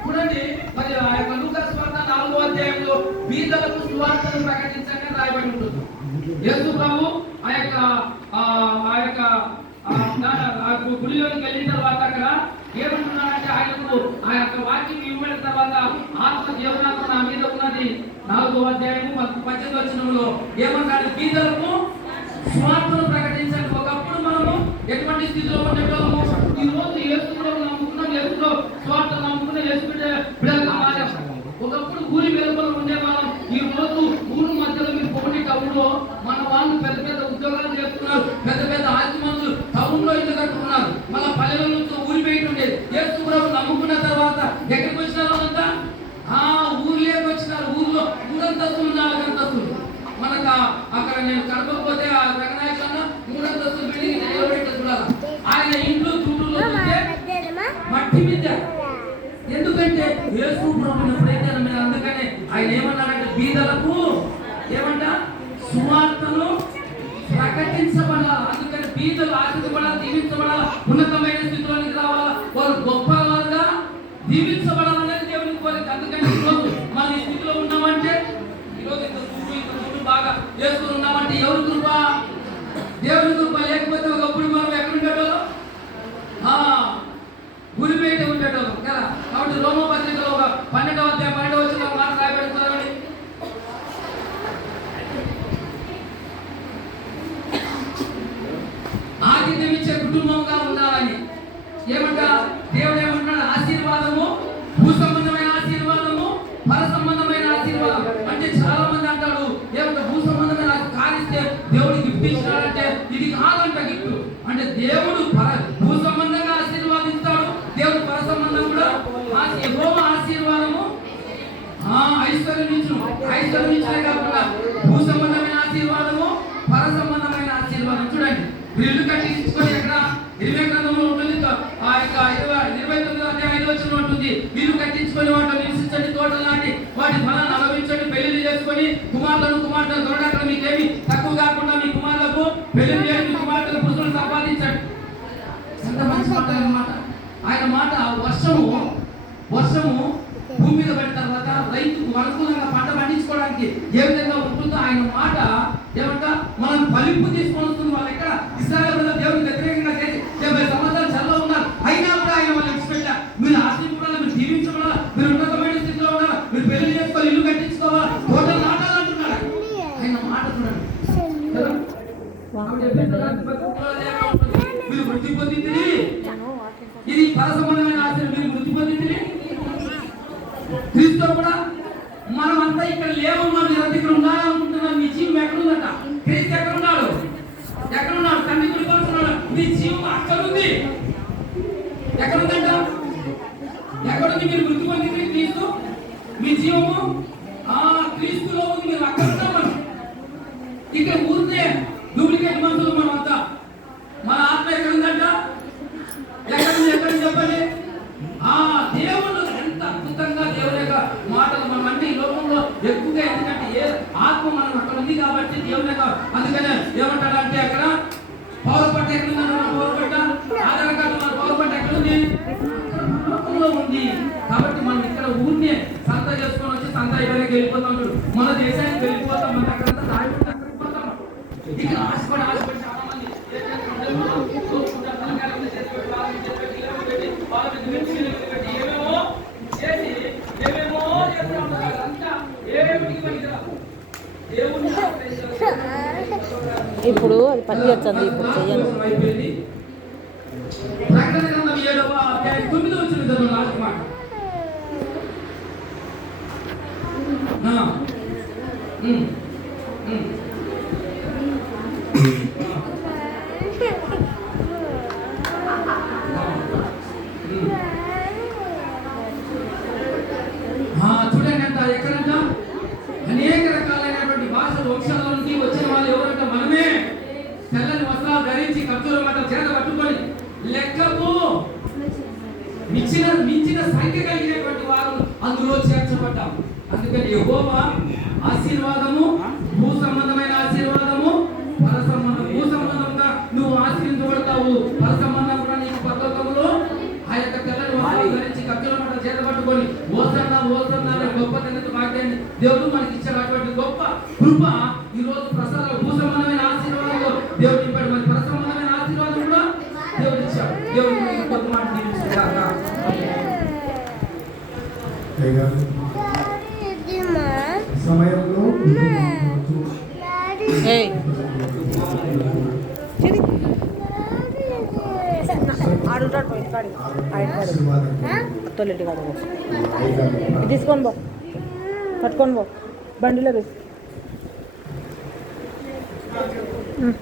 చూడండి మరి ఆ యొక్క లూకస్ వార్త నాలుగో అధ్యాయంలో బీదలకు సువార్తను ప్రకటించండి రాయబడి ఉంటుంది. యేసు ప్రభు ఆ యొక్క ఆ యొక్క గుడిలోకి వెళ్ళిన తర్వాత అక్కడ ఏమంటున్నాడంటే ఆయనకు ఆ యొక్క వాక్యం ఇవ్వబడిన తర్వాత ఆత్మ జీవనాత్మ నా మీద ఉన్నది. నాలుగో అధ్యాయము పద్- పద్దెనిమిది వచనంలో ఏమన్నాడు బీదలకు స్వార్థను ప్రకటించండి. ఒకప్పుడు మనము ఎటువంటి స్థితిలో ఉండేటోము ఈ రోజు ఒకప్పుడు ఊరి వెలుపల ఉండేవాళ్ళం. ఈ రోజు ఊరు మధ్యలో మీరు పొగటి టౌన్లో మన వాళ్ళు పెద్ద పెద్ద ఉద్యోగాలు చేస్తున్నారు. పెద్ద పెద్ద ఆస్తిమంతులు టౌన్లో ఇల్లు కట్టుకున్నారు. మన పల్లెల నుంచి ఊరి బయట ఉండేది. ప్రభు నమ్ముకున్న తర్వాత ఎక్కడికి వచ్చినారు వాళ్ళంతా? ఆ ఊర్లోకి వచ్చినారు. ఊర్లో మూడంతస్తులు నాలుగు అంతస్తులు మనకు అక్కడ నేను కడపకపోతే ఆ రంగనాయక అన్న మూడంతస్తులు బిల్డింగ్ నిలబెట్ట చూడాలి? ఆయన ఇంట్లో చుట్టూలో మట్టి మీద. ఎందుకంటే యేసు ప్రభుని ఆయన ఏమన్నారంటే బీదలకు ఏమంట? సువార్తను ప్రకటించబడాలి? అందుకని బీదలు ఆశించబడాలి దీవించబడాలి? ఉన్నతమైన స్థితిలోనికి రావాలా? వారు గొప్పవారుగా దీవించబడాలనేది దేవుని కోరిక. అందుకని ఈరోజు మన ఈ స్థితిలో ఉన్నామంటే ఈరోజు ఇంత చుట్టూ ఇంత చుట్టూ బాగా చేసుకుని ఉన్నామంటే ఎవరి కృప దేవుని కృప లేకపోతే ఒకప్పుడు మనం ఎక్కడ ఉండేటోళ్ళం ఆ, గురిపేట ఉండేటోళ్ళం కదా కాబట్టి రోమ పత్రికలో ఒక పన్నెండవ అధ్యాయం పన్నెండవ వచ్చిన మాట రాయబడుతున్నారని ఆతిథ్యం ఇచ్చే కుటుంబంగా ఉండాలని ఏమంట దేవుడు ఏమంటున్నాడు? ఆశీర్వాదము భూ సంబంధమైన ఆశీర్వాదము ఫల సంబంధమైన ఆశీర్వాదం. అంటే చాలా మంది అంటాడు ఏమంట భూ సంబంధమైన కాలిస్తే దేవుడు గిఫ్ట్ ఇచ్చినాడంటే ఇది కాదంట గిఫ్ట్. అంటే దేవుడు ఫల భూ సంబంధంగా ఆశీర్వాదిస్తాడు. దేవుడు ఫల సంబంధం కూడా ఆ- ఆశీర్వాదము. ఆ ఐశ్వర్యం ఇచ్చును ఐశ్వర్యం ఇచ్చినే కాకుండా భూ సంబంధమైన ఆశీర్వాదము ఫల సంబంధమైన ఆశీర్వాదం. చూడండి మీరు కట్టించుకొని ఎంత మంచి మాట అన్నమాట ఆయన మాట వర్షము వర్షము భూమి మీద పడిన తర్వాత రైతుకు అనుకూలంగా పంట పండించుకోవడానికి ఏ విధంగా ఉంటుందో ఆయన మాట ఏమంట మనం ఫలింపు తీసుకొని మీరు వృద్ధి పొందితే ఇది పర సంబంధమైన ఆశలు మీరు వృద్ధి పొందితే క్రీస్తు కూడా మనమంతా ఇక్కడ లేవమ్మా మీరు దగ్గర ఇక్కడ ఉండాలనుకుంటున్నాం. మీ జీవం ఎక్కడుందట? క్రీస్తు ఎక్కడున్నాడు? ఎక్కడున్నాడు? తండ్రి గురికొస్తున్నాడు మీ జీవం అక్కడ ఉంది ఎక్కడుందంట? ఎక్కడుంది? మీరు వృద్ధి పొందితే క్రీస్తు? మీ జీవము ఆ క్రీస్తులో ఉంది మీరు అక్కడ ఉన్నామని ఇక్కడ ఊరికే డూప్లికేట్ మనుషులు మనం అంతా మన ఆత్మ ఎక్కడ ఉందంట ఎక్కడ ఉంది ఎక్కడ ఉంది చెప్పండి ఆ దేవుడు ఎంత అద్భుతంగా దేవుని యొక్క మాటలు మనం అంటే ఈ లోకంలో ఎక్కువగా ఎందుకంటే ఏ ఆత్మ మనం అక్కడ ఉంది కాబట్టి దేవుని యొక్క అందుకనే ఏమంటాడంటే అక్కడ పవర్ పట్ట ఎక్కడ ఉంది మన పవర్ పట్ట ఆధార్ కార్డు మన పవర్ పట్ట ఎక్కడ ఉంది లోకంలో ఉంది కాబట్టి మనం ఇక్కడ ఊరినే సంత చేసుకొని వచ్చి సంత ఇవ్వడానికి వెళ్ళిపోతాం మన దేశానికి వెళ్ళిపోతాం మన అక్కడ రాయకుండా అక్కడికి పోతాం ఇక్కడ ఆశపడి ఆశపడి చాలా మంది ఏం చేస్తారంటే, చూసుకుంటారు, తలకాయల మీద చేతి పెట్టి, వాళ్ళ మీద చేతి పెట్టి, ఇలా మీద పెట్టి, వాళ్ళ మీద పెట్టి, వీళ్ళ మీద పెట్టి, ఏమేమో చేసి, ఏమేమో చేస్తూ ఉంటారు. అదంతా ఏమిటికి పనికిరాదు. దేవుణ్ణి ఆశ్రయించాలి. ఇప్పుడు అది పని చేస్తుంది ఇప్పుడు చెయ్యను అయిపోయింది. ప్రకటన గ్రంథం ఏడవ అధ్యాయం తొమ్మిది వచ్చిన చదువు లాస్ట్ మాట ఉమ్. ఉమ్. ఆ, చూడండి అంట ఎక్కడంట అనేక రకాలైనటువంటి భాషలు వంశాల నుండి వచ్చిన వాళ్ళు ఎవరంట మనమే తెల్లని వస్త్రాలు ధరించి కత్తుల మాట చేత లెక్కము మించిన మించిన సంఖ్య కలిగినటువంటి వారు అందులో చేర్చబడ్డాం అందుకని యెహోవా ఆశీర్వాదము భూ సంబంధమైన ఆశీర్వాదము పర సంబంధం భూ సంబంధంగా నువ్వు ఆశ్రయించబడతావు. పర సంబంధం కూడా నీకు పర్వతంలో ఆ యొక్క తెల్లని వస్త్రాలు ధరించి కక్కల మాట చేత పట్టుకొని ఓసన్న ఓసన్న గొప్ప తండ్రి వాక్యాన్ని దేవుడు మనకి ఇచ్చారు అటువంటి గొప్ప కృప ఇది తీసుకొని పో పట్టుకొని పో బండిలో వేసి ఉమ్.